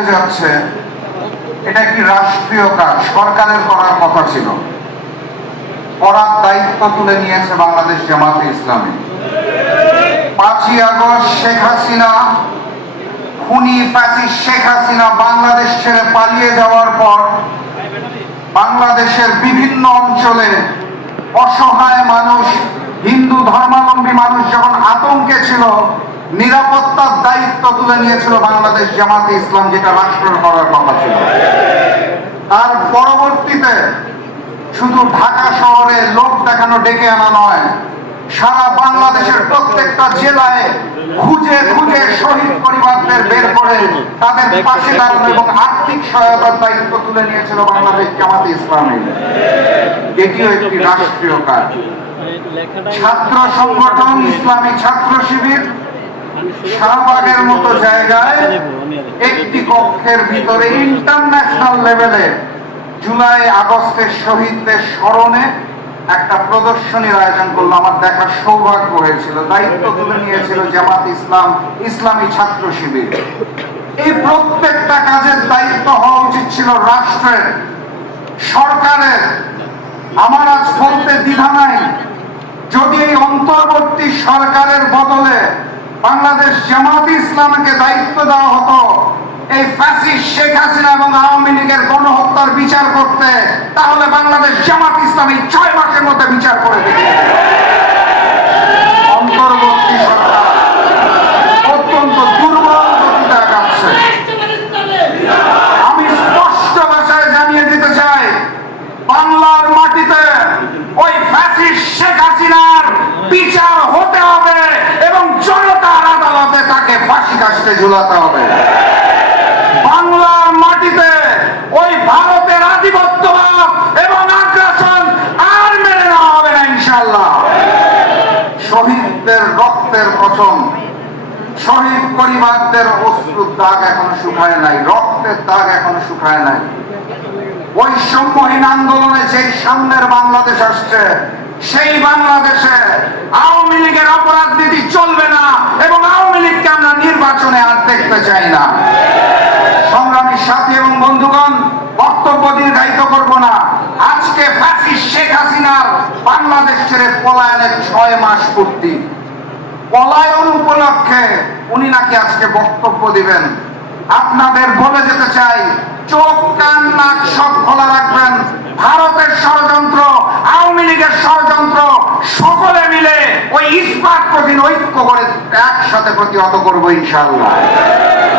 যাচ্ছে, এটা একটি রাষ্ট্রীয় কাজ, সরকারের করার কথা ছিল। করার দায়িত্ব তুলে নিয়েছে বাংলাদেশ জামাতে পাঁচই আগস্ট শেখ হাসিনা, খুনি প্যাসি শেখ হাসিনা বাংলাদেশ ছেড়ে পালিয়ে যাওয়ার পর বাংলাদেশের বিভিন্ন অঞ্চলে অসহায় মানুষ তুলে নিয়েছিল বাংলাদেশ জামাতে ইসলাম, যেটা রাষ্ট্রের করার কথা ছিল। তার পরবর্তীতে শুধু ঢাকা শহরে লোক দেখানো ডেকে আনা নয়, সারা বাংলাদেশের প্রত্যেকটা জেলায় খুঁজে খুঁজে শহীদ পরিবারদের বের করে তাদের পাশে দাঁড়ানো এবং আর্থিক সহায়তার দায়িত্ব তুলে নিয়েছিল বাংলাদেশ জামাতে ইসলামী। এটিও একটি রাষ্ট্রীয় কাজ। ছাত্র সংগঠন, ইসলামী ছাত্র শিবির শাহবাগের মতো জায়গায় একটি কক্ষের ভিতরে ইন্টারন্যাশনাল লেভেলে জুলাই আগস্টের শহীদদের স্মরণে একটা প্রদর্শনীর আয়োজন করল। আমার দেখার সৌভাগ্য হয়েছিল দায়িত্ব তুলে নিয়েছিল জামাত ইসলাম ইসলামী ছাত্র শিবির। এই প্রত্যেকটা কাজের দায়িত্ব হওয়া উচিত ছিল রাষ্ট্রের সরকারের। আমার আজ বলতে দ্বিধা নাই। যদি এই অন্তর্বর্তী সরকারের বদলে বাংলাদেশ জামাত ইসলামকে দায়িত্ব দেওয়া হতো। এই ফাঁসি শেখ হাসিনা এবং আওয়ামী লীগের গণহত্যার বিচার করতে। তাহলে বাংলাদেশ জামাত ইসলাম এই ছয় মাসের মধ্যে বিচার করে দিত অন্তর্বর্তী সরকার অত্যন্ত দুর্বল গতিতে আগাচ্ছে আমি স্পষ্ট ভাষায় জানিয়ে দিতে চাই বাংলার মাটিতে ওই ফ্যাসিস্ট শেখ হাসিনার বিচার হতে হবে এবং জনতার আদালতে তাকে ফাঁসি কাশতে ঝুলাতে হবে বাংলার মাটিতে ওই ভারতের এবং আগ্রাসন আর মেনে নেওয়া হবে না ইনশাল্লাহ শহীদদের রক্তের শহীদ পরিবারদের অশ্রুর দাগ এখনও শুকায় নাই, রক্তের দাগ এখনও শুকায় নাই। বৈষম্যহীন আন্দোলনে যেই সামনের বাংলাদেশ আসছে, সেই বাংলাদেশে আওয়ামী লীগের অপরাধ নীতি চলবে না এবং আওয়ামী লীগকে আমরা নির্বাচনে আর দেখতে চাই না সংগ্রামী সাথী এবং বন্ধুগণ বক্তব্য দীর্ঘায়িত করব না। আজকে ফাঁসি শেখ হাসিনার বাংলাদেশ ছেড়ে পলায়নের ছয় মাস পূর্তি। পলায়ন উপলক্ষে উনি নাকি আজকে বক্তব্য দিবেন। আপনাদের বলে যেতে চাই, চোখ, কান, নাক সব খোলা রাখবেন। ভারতের ষড়যন্ত্র লীগের ষড়যন্ত্র সকলে মিলে ওই ইস্পাত প্রতিদিন ঐক্য করে একসাথে প্রতিহত করব ইনশাআল্লাহ।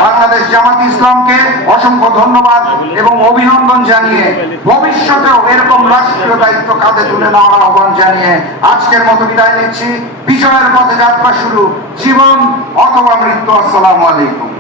বাংলাদেশ জামাত ইসলামকে অসংখ্য ধন্যবাদ এবং অভিনন্দন জানিয়ে ভবিষ্যতেও এরকম রাষ্ট্রীয় দায়িত্ব কাঁধে তুলে নেওয়ার আহ্বান জানিয়ে আজকের মতো বিদায় নিচ্ছি। বিজয়ের পথে যাত্রা শুরু। জীবন অথবা মৃত্যু। আসসালামু আলাইকুম।